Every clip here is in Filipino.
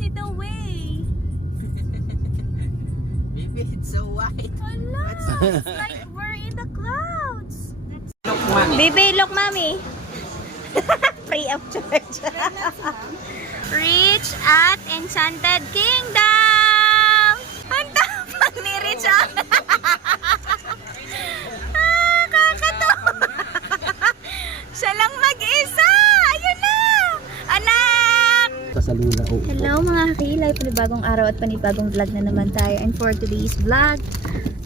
see the way. Baby, it's so white. Hala, it's like we're in the clouds. Look, mommy. Baby, look, mommy. Free of charge. Reach at Enchanted Kingdom. Ang tapang ni Reach at. Kakatawa. Siya lang mag-isa. Ayun na. Anak. Kasalula, oo. Hello mga kakilay. Panibagong araw at panibagong vlog na naman tayo. And for today's vlog,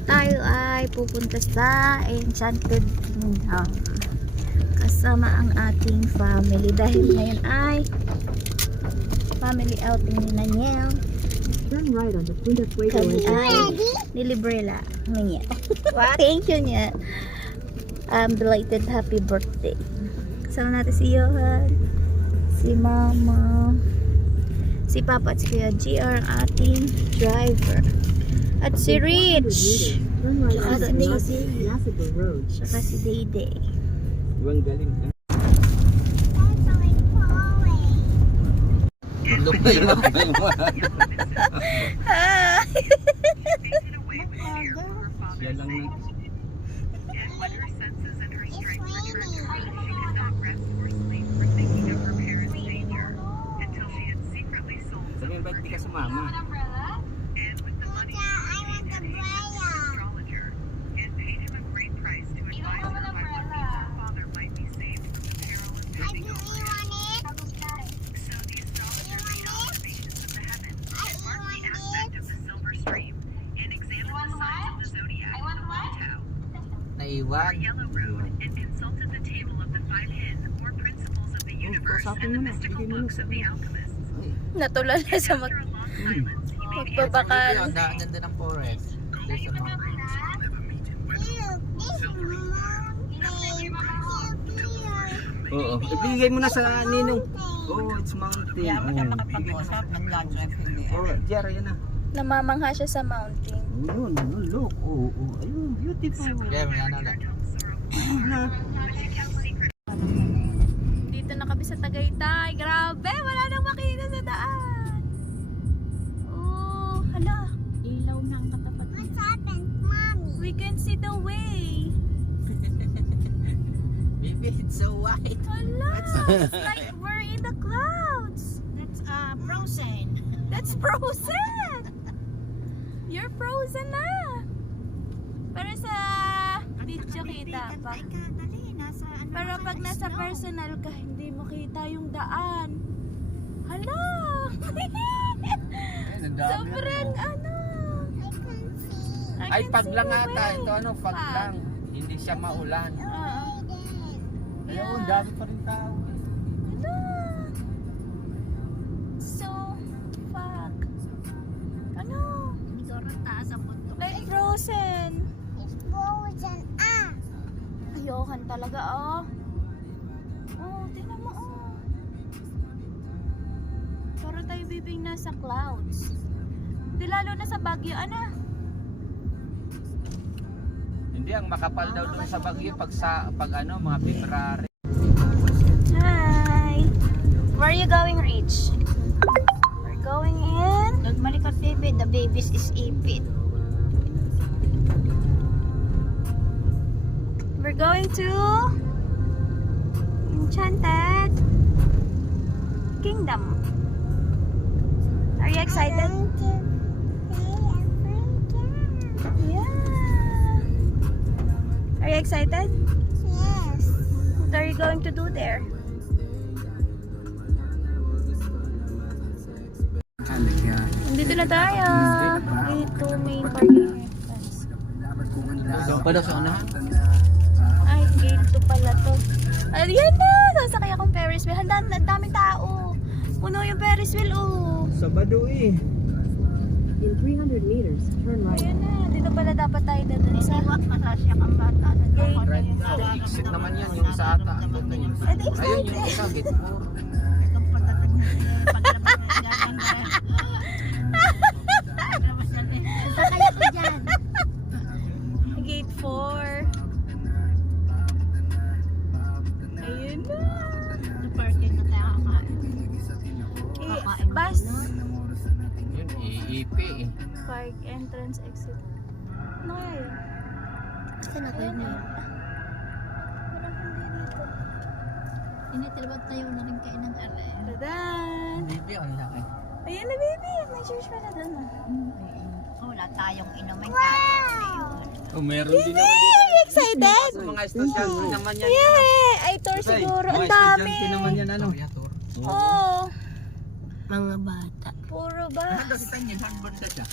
tayo ay pupunta sa Enchanted Kingdom. Kasama ang ating family. Dahil ngayon ay family outing ni Naniel. Turn right on the Punta Fuego Kami ay exit. nilibre niya. Thank you niya. Belated happy birthday. Kasama natin si Johan, si Mama, si Papa at si Kuya GR, ang ating driver. At si Rich. Turn right Tsaka on si the Daisy. Nasabo Road. Tsaka si Dayday. Ang galing. Lumay. Hi! Siya lang na. Sabihin, ba't di ka sumama? Naiwan. Kausapin mo na. Bigay mo na sa Natulala sa magbabakal. Ang ganda ng forest. There's a mountain. Oo. Ibigay mo na sa ninong. Oh, it's mountain. Kaya makapag-usap ng land drive hindi. Oh, Jer, yan na. Namamangha siya sa mountain. Ayun, look. Oh, ayun, beautiful. Yeah, yan na. Dito na kami sa Tagaytay. Grabe, wala nang makita sa daan. Oh, hala. Ilaw na ang katapat. What's happened, Mommy? We can see the way. Baby, it's so white. Hala, it's like we're in the clouds. That's frozen. That's frozen. You're frozen na. Para sa video kita pa. Dali, nasa ano. Pero pag nasa personal ka, hindi mo kita yung daan. Hala! Sobrang ano. Ay, pag lang ata. Ito ano, pag lang. Hindi siya maulan. Ayun, dami pa rin tao. Hala! So, fuck. Ano? Sobrang taas ang bundok. Like frozen. Frozen, Ayokan talaga, oh. Oh, tingnan mo, oh. Para tayo bibing nasa clouds. Di lalo na sa Baguio, ano? Hindi, ang makapal daw doon sa Baguio pag ano, mga February. Hi! Where are you going, Rich? We're going in. Nagmalikot baby, the babies is ipit. We're going to Enchanted Kingdom. Are you excited? Yeah. Are you excited? Yes. What are you going to do there? Dito na tayo. Dito main parking entrance. Doon pa daw sa unahan. Ay, gate 2 pala to. Ayan na! Sasakay akong Ferris wheel. Handa, ang daming tao. Puno yung Ferris wheel, oh. Sabado eh. In 300 meters, turn right. Ayan na. Dito pala dapat tayo dadun sa Iwak matasya kang bata. gate. Right now, exit naman yan, yung sa ata. Ayun, yung isa, gate 4. Sakay ako dyan. Gate 4. Ayun na. Parking na tayo kakain. Eh, bus. park, entrance, exit. Ano kaya yun? Saan ako yun? Walang hindi dito. Tinitilbot tayo na rin kayo ng alay. Dadan! Baby, ang laki. Ayan na baby! May church pala doon. Wala tayong inumin wow! Oh, meron din naman dito. Ay, excited! Sa mga estudyante naman yan. Yeah! Ay, tour siguro. Ang dami! Mga estudyante naman yan, ano? Oo. Mga bata. Puro ba? Nakita niya, handboard ka siya.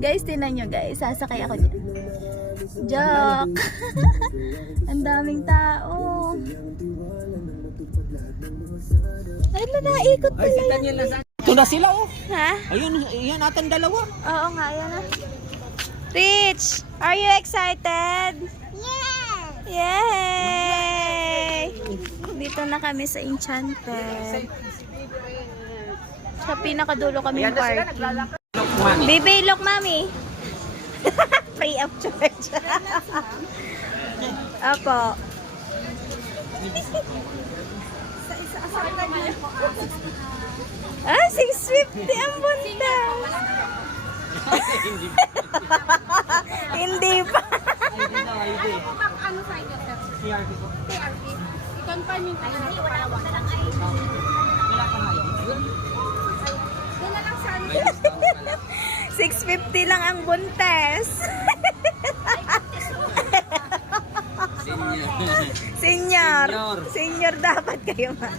Guys, tinan nyo guys. Sasakay ako dyan. Joke! Ang daming tao. Ay, naikot Ay, pala kita yan. niyo na saan. Ito na sila, oh. Ha? Ayun, yan natin dalawa. Oo nga, yan na. Rich, are you excited? Yes! Yay! Dito na kami sa Enchanted. Sa pinakadulo kaming parking. Baby, look, mami. Free of charge. Apo. Ah, 650 ang bunda. Hindi pa. Ano sa inyo, sir? PRP. I-confirm yung ID para wala lang ID. Doon na lang sa ano. 650 lang ang buntes. Senior. Senior dapat kayo ma.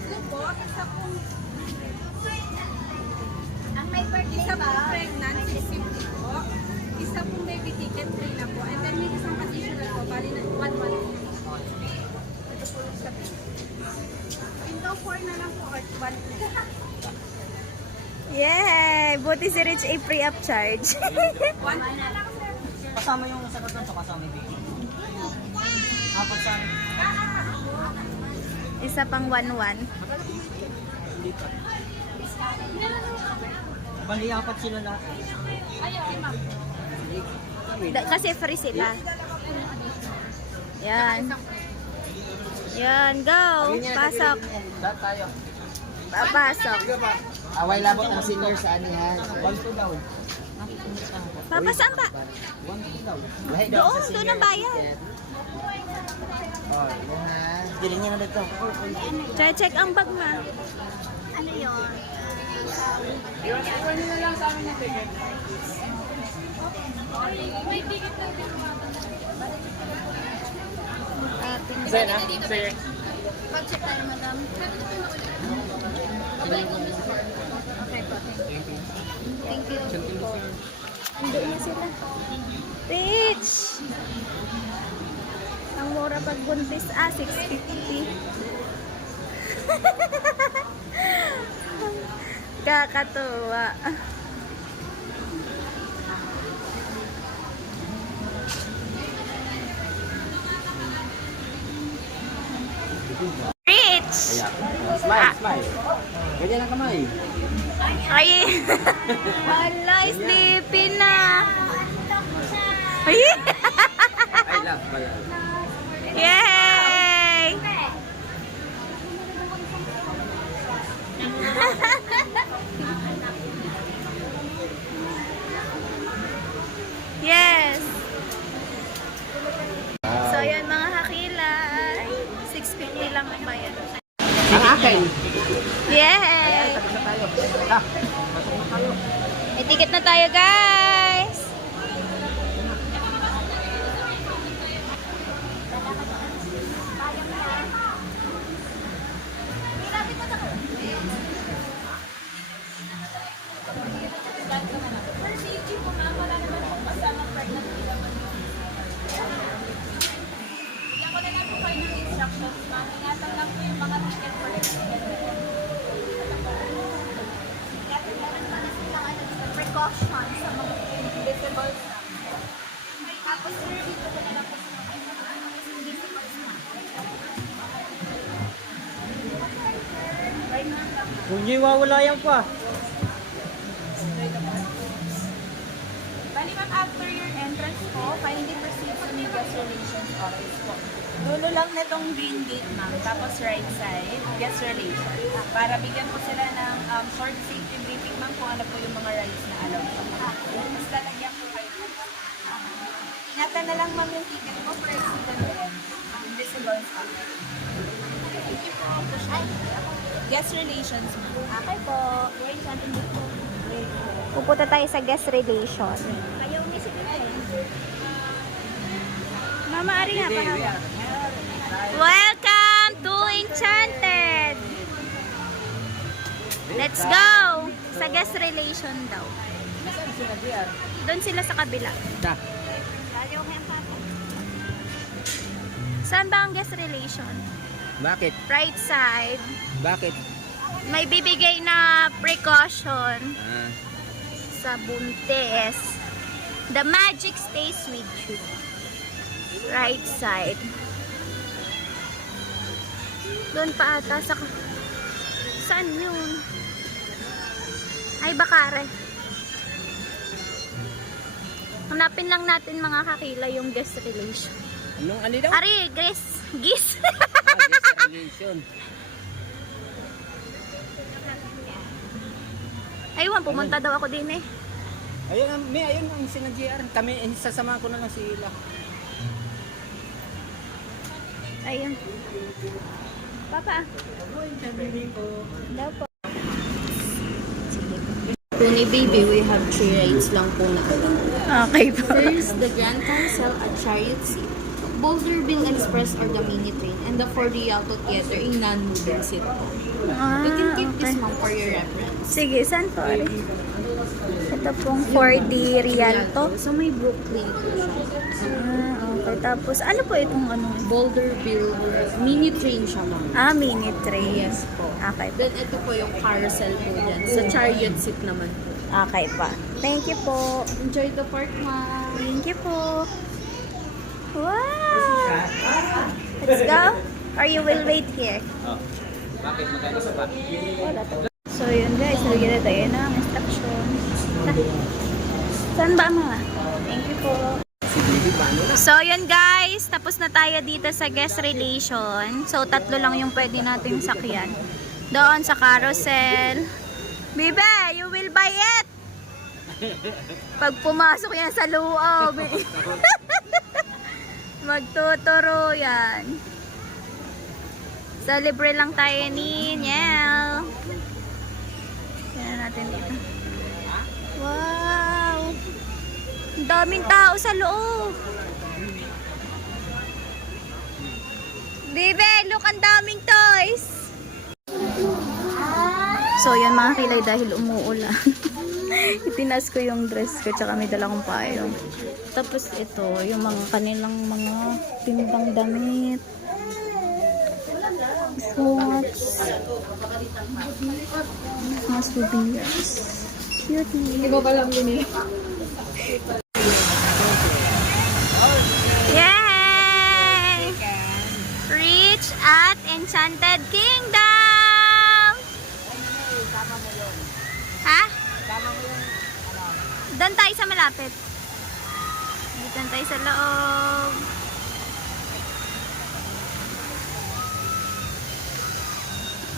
Ang may birthday Isa ba? po pregnant, 650 po. Isa po baby ticket, free na po. And then may isang additional po, bali na 1-1. Ito po yung sabi. Window 4 na lang po or 1. Yay! Buti si Rich ay free of charge. 1 na lang sir. Kasama yung sagot doon sa kasama yung baby. Apat sa amin. Isa pang 1-1. Bali, apat sila lahat. Kasi free sila. Yan. Yan, go! Pasok. Lahat tayo. Pasok. Away labot ang senior sa anihan. 1-2 daw. Papasaan ba? 1-2 daw. Doon ang bayan. Oh, yun na. Giling niya na dito. Check ang bag ma. Ano yun? Iwan niyo na lang sa amin yung ticket. May ticket na din. Sir, ha? Sir. Pag-check tayo, madam. Thank you. Andun na sila. Rich! Ang mura pag buntis. 650. Kakatuwa. Rich! Smile, smile. Ganyan ang kamay. Ay! Hala, sleepy na. Ay! Ay, love pala. Yay! Yes! So, yan mga hakilay. 650 lang ang bayan. Ang akin. Yay! Tapos na tayo. Ah, pasok na tayo. May ticket na tayo, guys! Precaution sa mga invisible na. Tapos sir, dito ko na lang po sa mga invisible na. Kung di wawala yan pa. Bali ma'am, after your entrance po, kindly proceed to the guest relations office po. Dulo lang nitong green gate, ma'am. Tapos right side, guest relations. Para bigyan po sila ng short safety briefing ma'am kung ano po yung mga rides na allowed sa mga. Mas lalagyan ko kayo. Ingatan na lang ma'am yung ticket mo for accident. Invisible stuff. Thank you po. Push ay. Guest relations ma'am. Okay po. Pupunta tayo sa guest relation. Kayo may sige. Mama, ari nga pa. Welcome to Enchanted! Let's go! Sa guest relation daw. Doon sila sa kabila. Saan ba ang guest relation? Bakit? Right side. Bakit? May bibigay na precaution Ah, sa buntis. The magic stays with you. Right side. Doon pa ata sa... Saan yun? Ay, Bakare. Hanapin lang natin mga kakila yung guest relation. anong ano daw? Ari, Grace. Gis. Guest relation. Aywan, pumunta daw ako din eh. Ayun, ayun ang sinag-GR. Kami, sasama ko na lang sila. Ayun. Papa. Daw po. Pony baby, we have 3 rides lang po na alam. Okay po. There's the Grand Carousel at Chariot Seat, Boulderville Express or the Mini Train, and the 4D Rialto Theater in non-moving seat po. You can keep this ma'am for your reference. Sige, saan po? Ari? Ito pong 4D Rialto. So may Brooklyn po siya. Okay. Tapos, ano po itong ano? Boulderville Mini Train siya ma'am. Mini train. Yes po. Okay po. Then ito po yung carousel po dyan. Sa Chariot Seat naman po. Okay pa. Thank you po. Enjoy the park ma'am. Thank you po. Wow! Let's go. Or you will wait here. Bakit? Magkano sa ba? So yun guys, nalagyan na tayo ng instruction. Saan ba mga? Thank you po. So yun guys, tapos na tayo dito sa guest relation. So 3 lang yung pwede nating sakyan. Doon sa carousel. Bibe, you will buy it! Pag pumasok yan sa loob. Magtuturo yan. So libre lang tayo ni Niel. Tignan natin dito. Wow! Ang daming tao sa loob. Bibe, look, ang daming toys. So, yan mga kilay dahil umuulan. Itinas ko yung dress ko, tsaka may dala kong payong. Tapos ito, yung mga kanilang mga timbang damit. Swords. Mga souvenirs. Cute. Iba pa lang din eh. Yay! Reach at Enchanted Kingdom! Ha? Doon tayo sa malapit. Dito tayo sa loob.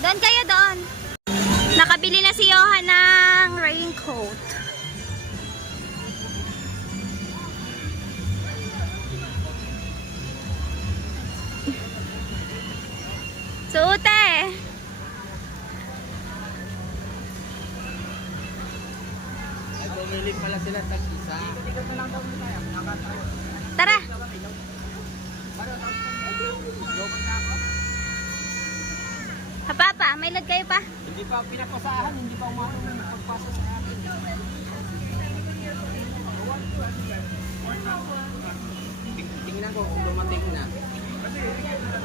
Doon kayo doon. Nakabili na si Johan ng raincoat. Suote! Ay, bumili pala sila tag-isa. Tara! Papa, may lag kayo pa? Hindi pa pinapasahan, hindi pa umano ng pagpasa sa atin. Tingnan ko kung dumating na.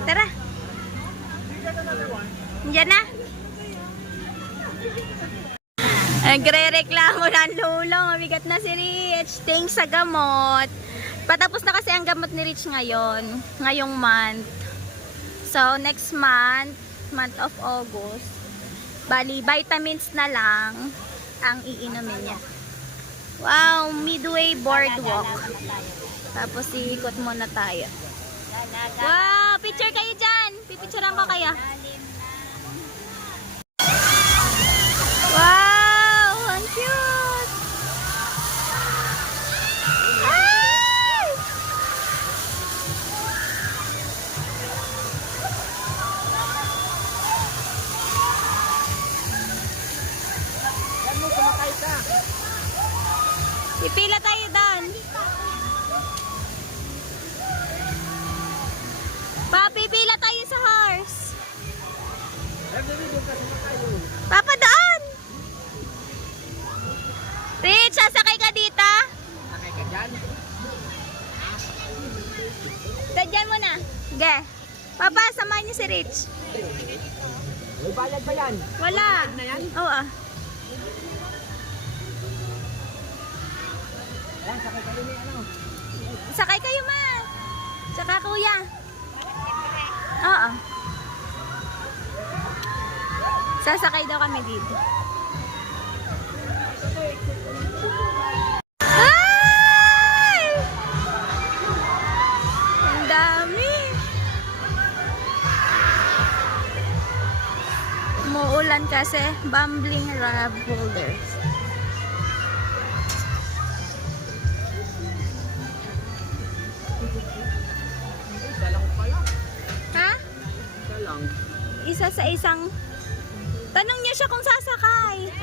Tara! Diyan na! Nagre-reklamo ng lulong. Mabigat na si Rich. Thanks sa gamot. Patapos na kasi ang gamot ni Rich ngayon. Ngayong month. So, next month of August, bali, vitamins na lang ang iinumin niya. Wow, Midway Boardwalk. Tapos, iikot muna tayo. Wow, picture kayo dyan. Pipicturean ko kaya. Wow, ang Papa, daan! Rich, sasakay ka dito? Sakay ka dyan. Sadyan mo na. Ge. Papa, samahan niyo si Rich. May bayad ba yan? Wala. Oo ah. Yan, sakay ka rin eh, ano? Sakay kayo, ma. Saka kuya. Oo. Sasakay daw kami dito. Ay! Ang dami. Umuulan kasi. Bumbling rab holders. Isa lang pala. Ha? Isa lang. Isa sa isang... Tanong niya siya kung sasakay. Do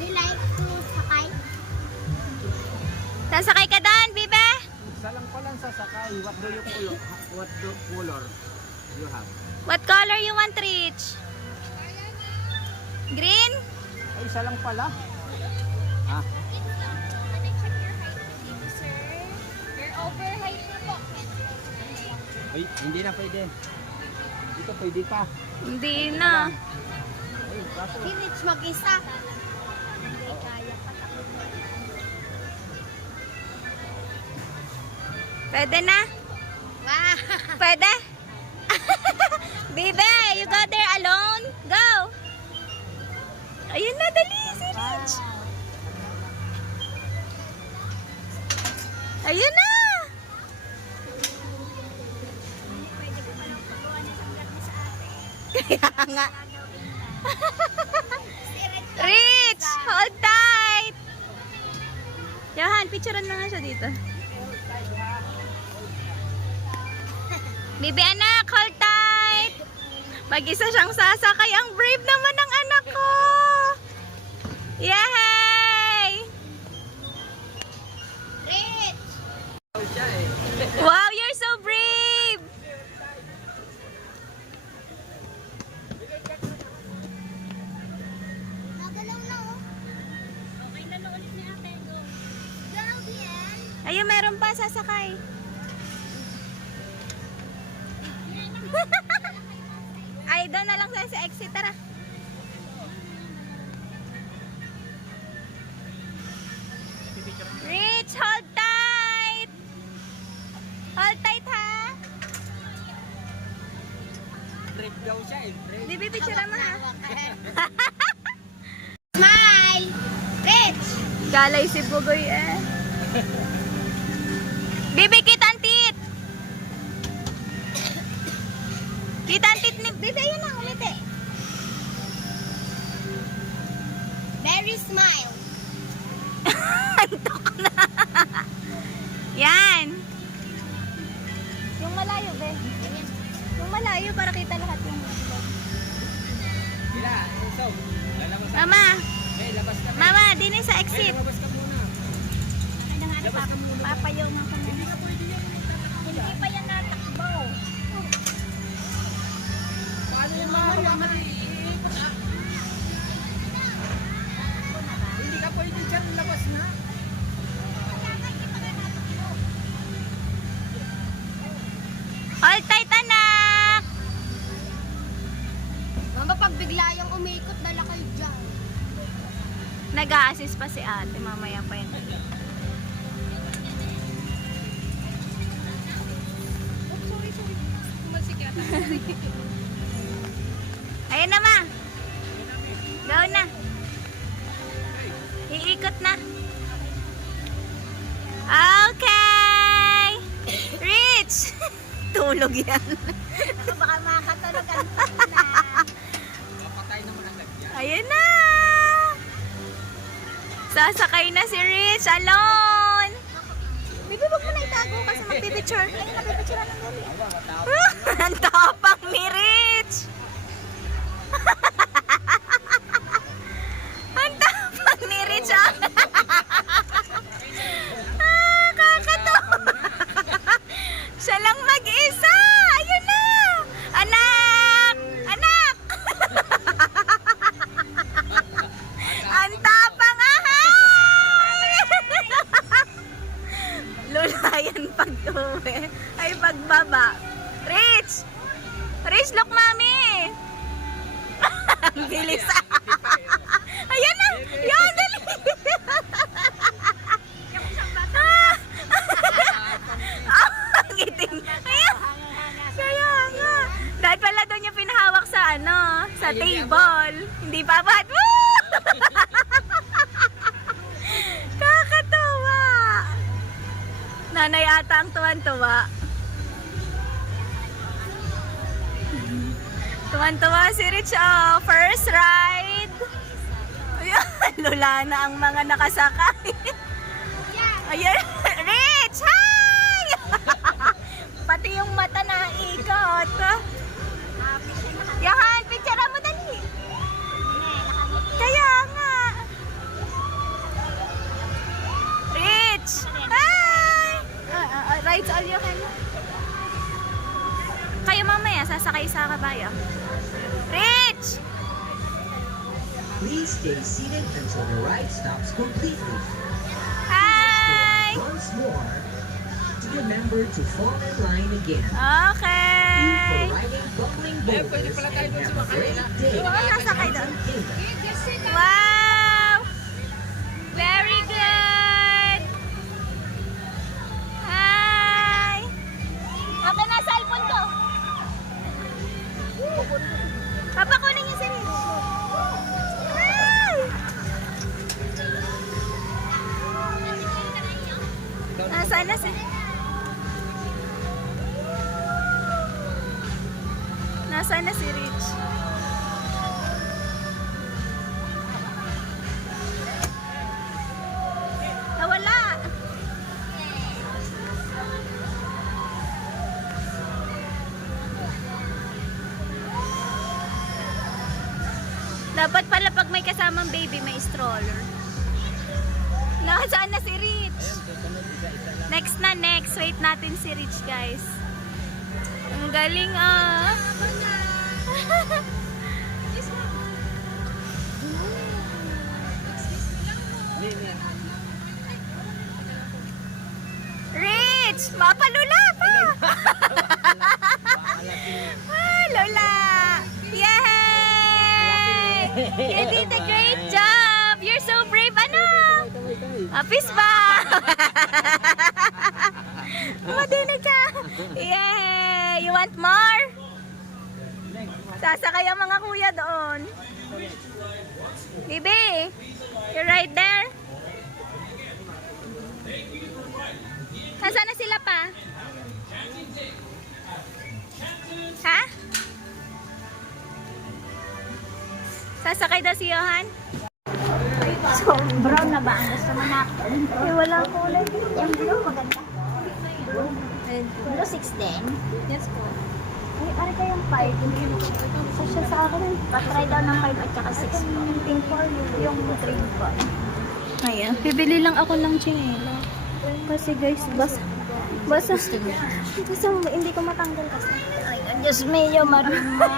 you like to sakay? Sasakay ka dan, Bibe? Isa lang pala ang sasakay. What do color you have? What color you want, Rich? Green? Ay, isa lang pala. Ah, You're overheight na po. ay, hindi na pwede. Dito pwede pa. Hindi na. Ay, kaso. Si Rich mag-isa. Pwede na? Wow! Pwede? Bibe, you go there alone? Go! Ayun na, dali si Rich. Ayun na! Kaya nga. Rich! Hold tight! Johan, picturean na nga siya dito. Bibi anak, hold tight! Mag-isa siyang sasakay. Ang brave naman ng anak ko! Yay! Rich! Siya eh. Wow, you're so brave! Nagalaw na oh. Okay na ulit ni ate. Go. Go, Bien. Ayun, meron pa sasakay. Ay, doon na lang tayo sa exit. Tara. Rich, hold tight! Hold tight, ha? Trip daw siya eh. Trip. Bibi, picture mo, ha? Smile! Rich! Galay si Bugoy, eh. Bibi, kita ang tit! Kita ang tit ni... Bibi, yun na, umiti. Very smile. Antok na. Yan. Yung malayo, be. Yung malayo para kita lahat yung... Sila, usog. Lalabas na. Mama, Eh, labas ka. mama, din sa Eh, exit. lumabas ka muna. Ano nga, papayaw ng kanya. Hindi na pwede yan. Hindi pa yan natakbo. Paano yung mga maiikot ah? Hindi ka pwede dyan, labas na. Hold tight, anak. Mama, pag bigla yung umikot, dala kayo dyan. Nag-a-assist pa si ate, mamaya pa yun. Ayan na, ma. Go na. Iikot na. Okay. Rich. Tulog yan. Baka makakatulog ka na. Papatay naman ang lagyan. Ayan na. Sasakay na si Rich alone. Bibi, wag mo na itago kasi magpipicture. Ayun, napipicture ng gabi. Ang tapang ni Rich. Ang tapang ni Rich. Kakatawa. Siya lang mag-isa. Ayun na. Anak. Anak. yan pag-uwi. Ay, pagbaba. Rich! Rich, look, mami! Ang bilis. Ayan na! Yan, dali! Ang itim. Ayan. Kaya nga. Dahil pala doon yung pinahawak sa sa table. Hindi pa ba't? Kakatawa. Nanay ata ang tuwan-tuwa. Tuwan-tuwa si Rich, oh. First ride. Ayan, lula na ang mga nakasakay. Ayan, Rich, hi! Pati yung mata na ikot. Yahan, picture mo dali. Kaya nga. Rich, hi! Rides all you can. Kayo mamaya, sasakay sa kabayo. Rich! Please stay seated until the ride stops completely. Hi! Once more, to remember to fall in line again. Okay! For riding bubbling boulders and have a great day. Oo, nasakay doon. Kingdom. Wow! Very good! Hi! Okay na, cellphone ko. Papakunin niyo si Rich. Hi! Nasaan na si... Nasaan na si Rich? Nawala! Dapat pala pag may kasamang baby, may stroller. Nasaan na si Rich? Next na, next. Wait natin si Rich, guys. Ang galing, ah. Rich! Mapalula pa! Ah, Lola! Yay! You did a great job! You're so brave, ano? Fist bump! Madinig ka! Yay! You want more? Sasakay ang mga kuya doon. Bibi, you're right there. Nasaan na sila pa? Ha? Sasakay daw si Johan? So, brown na ba ang gusto mo natin? Eh, walang kulay. Yung blue, maganda. Blue 6 din? Yes po. Ay, ari kayong 5. So, siya sa akin, patry daw ng 5 at saka 6 po. Pink for you, yung green po. Ayan, bibili lang ako ng chinela. Kasi guys, basa, hindi ko matanggal kasi. Ay, Diyos mio, marima.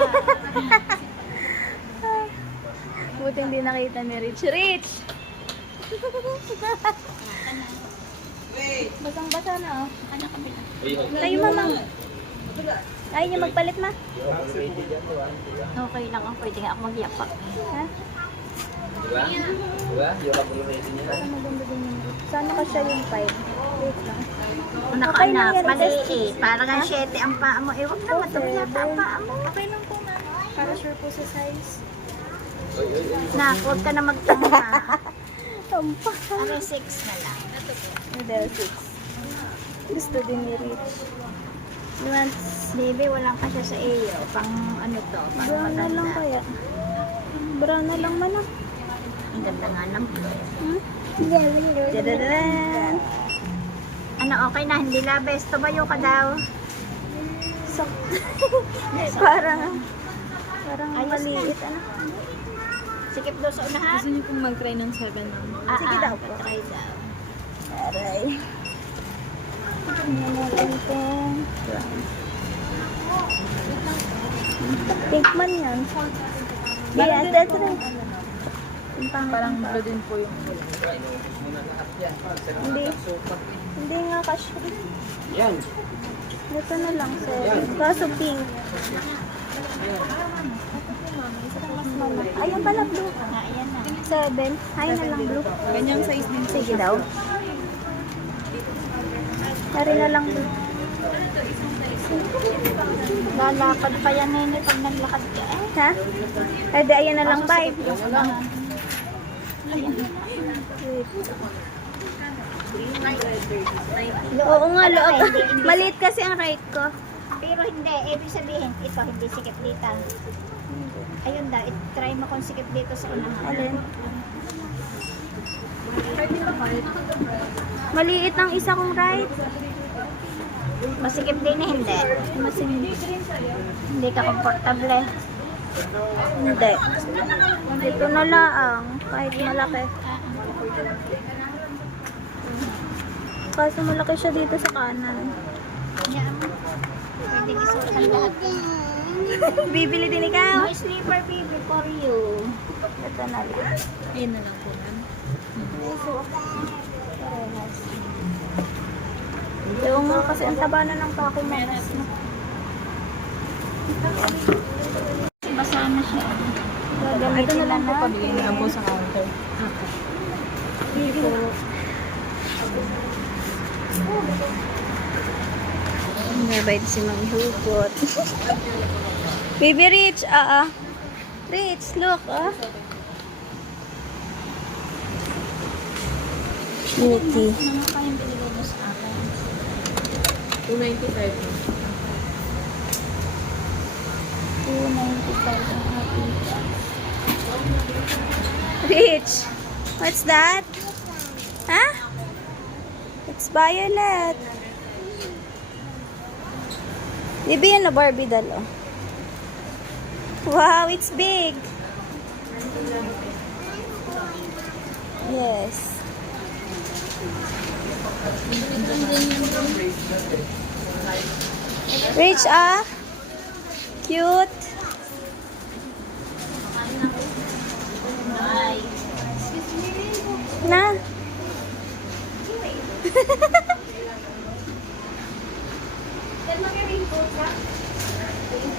Buti hindi nakita ni Rich. Rich! Basang-basa na, oh. Tayo, mamang. Ayaw niya magpalit, ma? Okay lang, pwede nga ako mag-yapak. Ha? Diba? Yung kapulo ready niya. Maganda din yung sana ka siya yung 5. Wait lang. Okay na, maliit. Parang ang 7 ang paa mo. Eh, huwag na matuloy yata ang paa mo. Okay lang po, ma. Para sure po sa size. Nak, huwag ka na magtanga. Tampa. Ano, 6 na lang. Model 6. Gusto din ni Rich. Baby, walang kasya sa iyo. Pang ano to, pang Brown na lang matanda. kaya. Brown na lang man, ah. Ang ganda nga ng blue. Dadadan. Ano, okay na, hindi labes. Tumayo ka daw. So, parang Ayos maliit, na. ano? Sikip daw sa unahan. Gusto niyo pong mag-try ng 7 ma'am? Sige daw po. Try daw. Aray. Tingnan natin ito. Pink man yan. Yeah, that's right. Parang blue din po yung Hindi. Hindi nga kasi. Yan. Ito na lang, 7. Kaso pink. Ayan pala blue. Ayan na. 7. Ay na lang blue. Ganyang size din. Sige daw. Dari na lang blue. Lalakad pa yan nene pag naglakad ka eh. Ha? Ay di ayan na lang 5. Oo nga, loob. Maliit kasi ang right ko. Pero hindi, ibig sabihin, ito hindi sikip dito. Ayun da, try mo kung sikip dito sa unahan. Alin? Maliit ang isa kong right. Masikip din eh, hindi. Hindi ka komportable. Hindi. Ito na lang. Kahit malaki. Kaso malaki siya dito sa kanan. Yan. Pwede isuotan lahat. Bibili din ikaw? No sleeper baby for you. Ito na lang. Ayun na lang po, ma'am. Oo nga kasi ang taba na ng pako mamas na. Basa na siya. Gagamitin na lang po Pabili na po sa counter. Nabait si Mami Hugot. Baby Rich, Rich, look, Beauty. Ano kayong binigay mo sa akin? 295. 295 ang ating. Rich, what's that? Huh? It's violet. Baby, yan na Barbie doll, oh. Wow, it's big. Yes. Rich, cute. Na.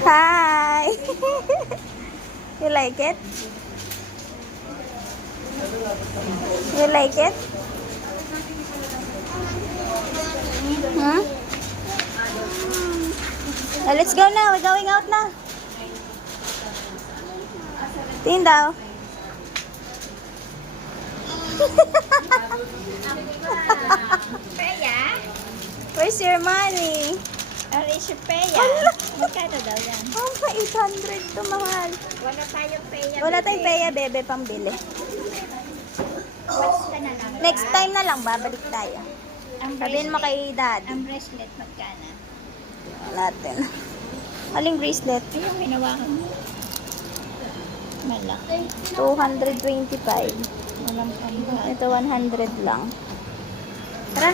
Hi. You like it? You like it? Huh? Let's go now. We're going out now. Tingin daw. Peya? Where's your money? Ano si Peya? Magkano daw yan? Oh, 800 to mahal. Wala tayong Peya. Wala tayong peya, bebe, pambili. Watch ka na lang. Next time na lang, babalik tayo. Ang Sabihin mo kay dad. Ang bracelet magkano? Natin. Aling bracelet? Yung hinawakan mo. Malaki. 225. Walang pambahal. Ito 100 lang. Tara.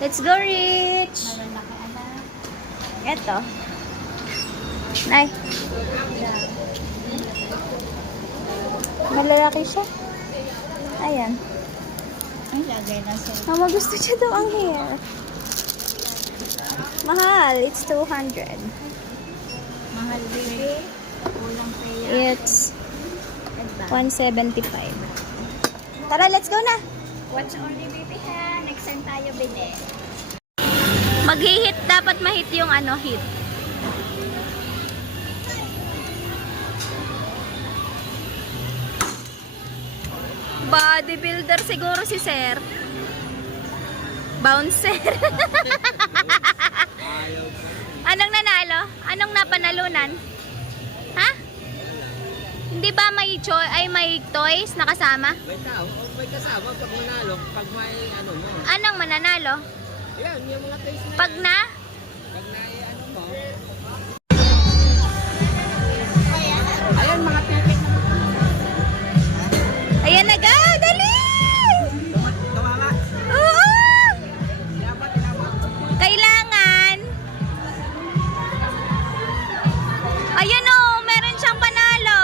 Let's go, Rich. Malalaki anak. Ito. Nay. Malalaki siya. Ayan. Ang lagay na sa Mama, gusto siya daw ang hair. Mahal. It's 200. mahal baby. Walang Peya. It's Ganda. 175. Tara, let's go na. Watch only baby ha. Next time tayo bili. Mag-hit, dapat ma-hit yung hit. Bodybuilder siguro si Sir. Bouncer. Anong nanalo? Anong napanalunan? Ha? Hindi ba may may toys na kasama? May kasama pag manalo, pag may ano mo. Anong mananalo? Yan, yung mga taste na Pag na? pag na ano mo. Ayan, mga ticket na. Ayan na, go! Dali! Tumama. Oo! Tinapa. Kailangan. Ayan o, meron siyang panalo.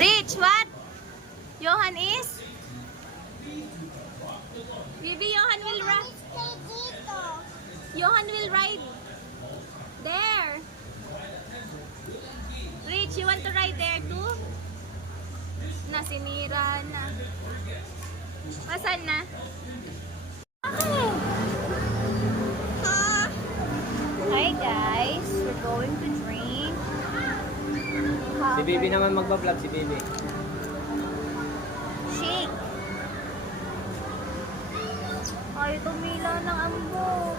Rich, what? Bibi, Johan will ride. Johan will ride. There. Rich, you want to ride there too? Nasinira na. Asan na? Okay. Hi guys, we're going to drink. Si Bibi naman magbablog, si Bibi. Shake. Ay, tumila ng ambong.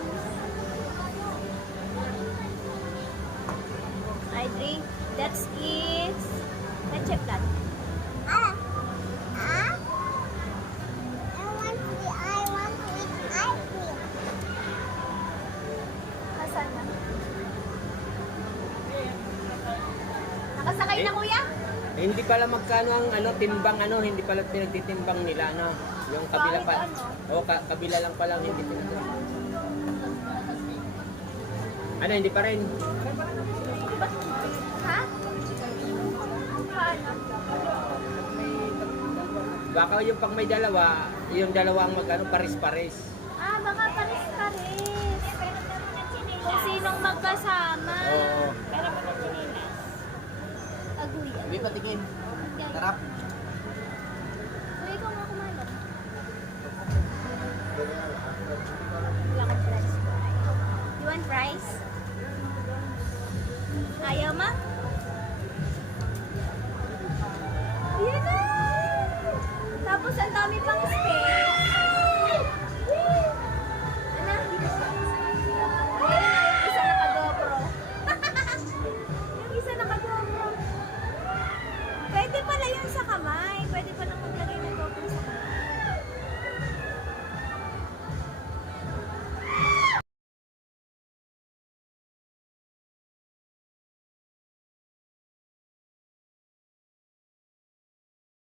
I drink. That is leche plan. Nasaan na? Nakasakay na kuya? Hindi pala magkano ang timbang hindi pala pinagtitimbang nila yung kabila pa. Kahit O kabila lang pala hindi pinagtitimbang. Hindi pa rin. Ha? Paano? Baka yung pag may dalawa, yung dalawang pares-pares. Baka pares-pares. Kung sinong magkasama. Oo. Pero mo na chinilas. Agoy. Bibi patingin. Tarap. Uy, ikaw nga kumalo. Wala akong fries. You want fries?